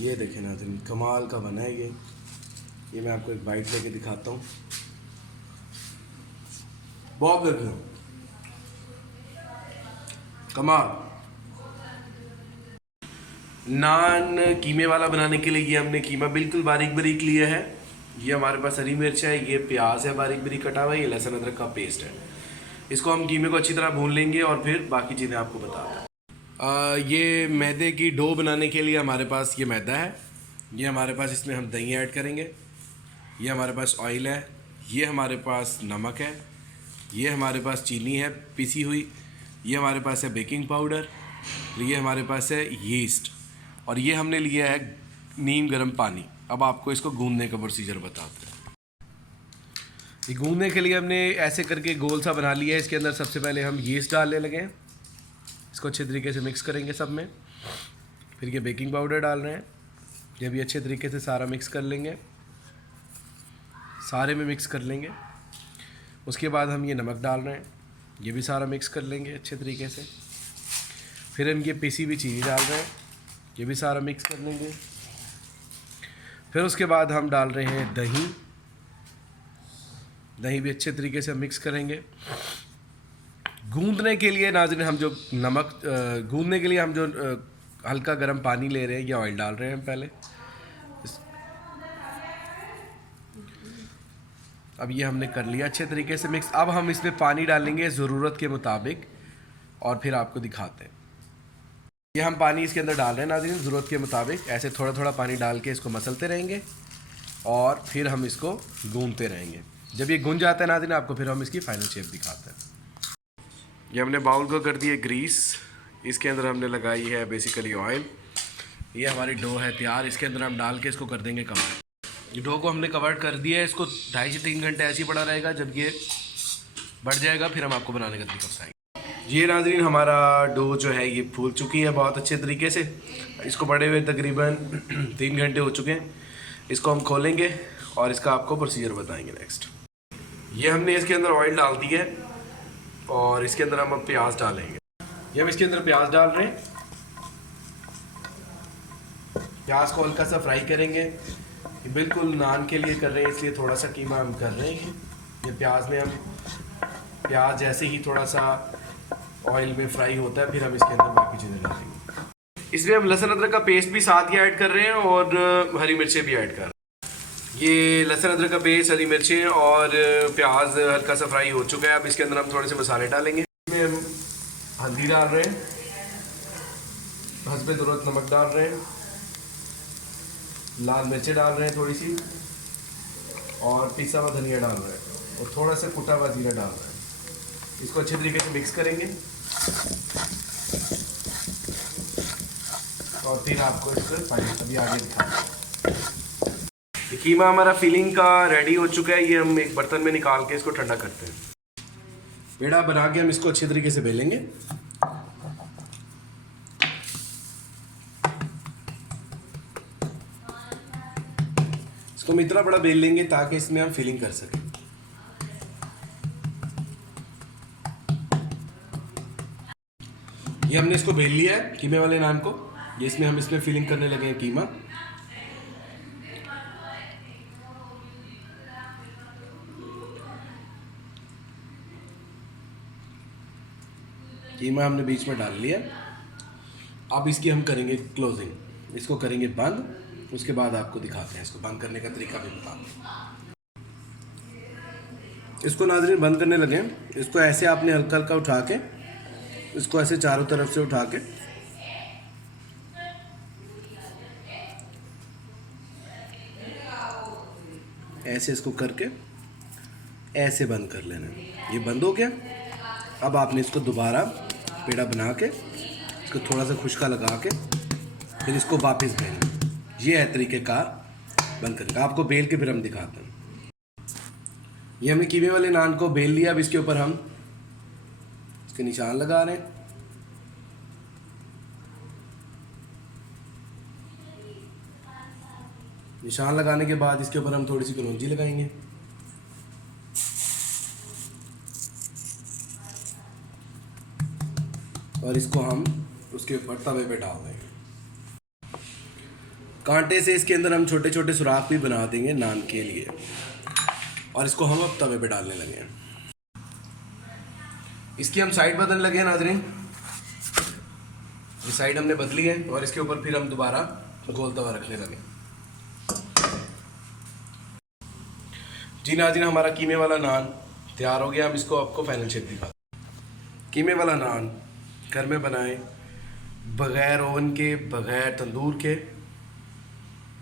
ये देखें नाज़रीन, कमाल का बना है ये मैं आपको एक बाइट लेके दिखाता हूँ। बहुत देखें कमाल। नान कीमे वाला बनाने के लिए ये हमने कीमा बिल्कुल बारीक बारीक लिया है। ये हमारे पास हरी मिर्च है, ये प्याज है बारीक बारीक कटा हुआ, ये लहसुन अदरक का पेस्ट है। इसको हम कीमे को अच्छी तरह भून लेंगे और फिर बाकी चीज़ें आपको बताते हैं। ये मैदे की डो बनाने के लिए हमारे पास ये मैदा है। ये हमारे पास, इसमें हम दही ऐड करेंगे। ये हमारे पास ऑयल है। ये हमारे पास नमक है। ये हमारे पास चीनी है पिसी हुई। ये हमारे पास है बेकिंग पाउडर। ये हमारे पास है यीस्ट। और ये हमने लिया है नीम गर्म पानी। अब आपको इसको गूंदने का प्रोसीजर बताते हैं। ये गूंदने के लिए हमने ऐसे करके गोल सा बना लिया है। इसके अंदर सबसे पहले हम यीस्ट डालने लगे हैं। इसको अच्छे तरीके से मिक्स करेंगे सब में। फिर ये बेकिंग पाउडर डाल रहे हैं। ये भी अच्छे तरीके से सारा मिक्स कर लेंगे, सारे में मिक्स कर लेंगे। उसके बाद हम ये नमक डाल रहे हैं, ये भी सारा मिक्स कर लेंगे अच्छे तरीके से। फिर हम ये पिसी हुई चीनी डाल रहे हैं, ये भी सारा मिक्स कर लेंगे। फिर उसके बाद हम डाल रहे हैं दही। दही भी अच्छे तरीके से हम मिक्स करेंगे। गूंदने के लिए नाज़रीन हम जो गूंदने के लिए हम जो हल्का गर्म पानी ले रहे हैं या ऑयल डाल रहे हैं हम पहले। अब ये हमने कर लिया अच्छे तरीके से मिक्स। अब हम इसमें पानी डालेंगे ज़रूरत के मुताबिक और फिर आपको दिखाते हैं। ये हम पानी इसके अंदर डाल रहे हैं नाज़रीन ज़रूरत के मुताबिक। ऐसे थोड़ा थोड़ा पानी डाल के इसको मसलते रहेंगे और फिर हम इसको गूंदते रहेंगे। जब ये गूंद जाता है नाज़रीन, आपको फिर हम इसकी फ़ाइनल शेप दिखाते हैं। ये हमने बाउल को कर दिया ग्रीस। इसके अंदर हमने लगाई है बेसिकली ऑयल। ये हमारी डो है तैयार। इसके अंदर हम डाल के इसको कर देंगे कवर। ये डो को हमने कवर कर दिया है। इसको 2.5 से 3 घंटे ऐसे ही पड़ा रहेगा। जब ये बढ़ जाएगा फिर हम आपको बनाने का तरीका बताएंगे। ये नाज़रीन हमारा डो जो है ये फूल चुकी है बहुत अच्छे तरीके से। इसको बड़े हुए तकरीबन 3 घंटे हो चुके हैं। इसको हम खोलेंगे और इसका आपको प्रोसीजर बताएंगे नेक्स्ट। ये हमने इसके अंदर ऑयल डाल दी है और इसके अंदर हम अब प्याज डालेंगे। ये हम इसके अंदर प्याज डाल रहे हैं। प्याज को हल्का सा फ्राई करेंगे। ये बिल्कुल नान के लिए कर रहे हैं, इसलिए थोड़ा सा कीमा हम कर रहे हैं। ये प्याज में हम प्याज जैसे ही थोड़ा सा ऑयल में फ्राई होता है फिर हम इसके अंदर बाकी चीज़ें डालेंगे। इसमें हम लहसुन अदरक का पेस्ट भी साथ ही ऐड कर रहे हैं और हरी मिर्चें भी ऐड कर रहे हैं। ये लहसुन अदरक का पेस्ट, हरी मिर्चें और प्याज हल्का सा फ्राई हो चुका है। अब इसके अंदर हम थोड़े से मसाले डालेंगे। इसमें हम हल्दी डाल रहे हैं, हस्बे ज़रूरत नमक डाल रहे हैं, लाल मिर्चें डाल रहे हैं थोड़ी सी, और पिसा हुआ धनिया डाल रहे हैं और थोड़ा सा कुटा हुआ जीरा डाल रहे हैं। इसको अच्छे तरीके से मिक्स करेंगे और फिर आपको इसको फाइनल अभी आगे दिखाएंगे। कीमा हमारा फिलिंग का रेडी हो चुका है। ये हम एक बर्तन में निकाल के इसको ठंडा करते हैं। पेड़ा बना के हम इसको अच्छे तरीके से बेलेंगे। इसको हम इतना बड़ा बेल लेंगे ताकि इसमें हम फिलिंग कर सकें। ये हमने इसको बेल लिया है कीमे वाले नान को। ये इसमें हम इसमें फिलिंग करने लगे हैं कीमा। कीमा हमने बीच में डाल लिया। अब इसकी हम करेंगे क्लोजिंग, इसको करेंगे बंद। उसके बाद आपको दिखाते हैं इसको बंद करने का तरीका भी बताते हैं। इसको नाज़रीन बंद करने लगे। इसको ऐसे आपने हल्का हल्का उठा के इसको ऐसे चारों तरफ से उठा के ऐसे इसको करके ऐसे बंद कर लेना। ये बंद हो गया। अब आपने इसको दोबारा पेड़ा बना के इसको थोड़ा सा खुशका लगा के फिर इसको वापस बेलना। ये है तरीक़ेकार बंद करने का। आपको बेल के फिर हम दिखाते हैं। ये हमने कीमे वाले नान को बेल लिया। अब इसके ऊपर हम इसके निशान लगा रहे हैं। निशान लगाने के बाद इसके ऊपर हम थोड़ी सी कलौंजी लगाएंगे। और इसको हम उसके ऊपर तवे पे डाल देंगे। कांटे से इसके अंदर हम छोटे छोटे सुराख भी बना देंगे नान के लिए। और इसको हम अब तवे पे डालने लगे हैं। इसकी हम साइड बदलने लगे हैं नाज़रीन। ये साइड हमने बदली है और इसके ऊपर फिर हम दोबारा गोल तवा रखने लगे। जी नाज़रीन, हमारा कीमे वाला नान तैयार हो गया। हम इसको आपको फाइनल शेप दिखाते हैं। कीमे वाला नान घर में बनाएं, बग़ैर ओवन के, बग़ैर तंदूर के,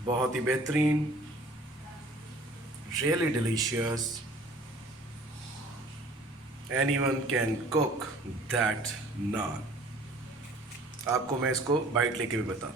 बहुत ही बेहतरीन, really delicious. Anyone can cook that naan. आपको मैं इसको बाइट लेके भी बताता हूँ।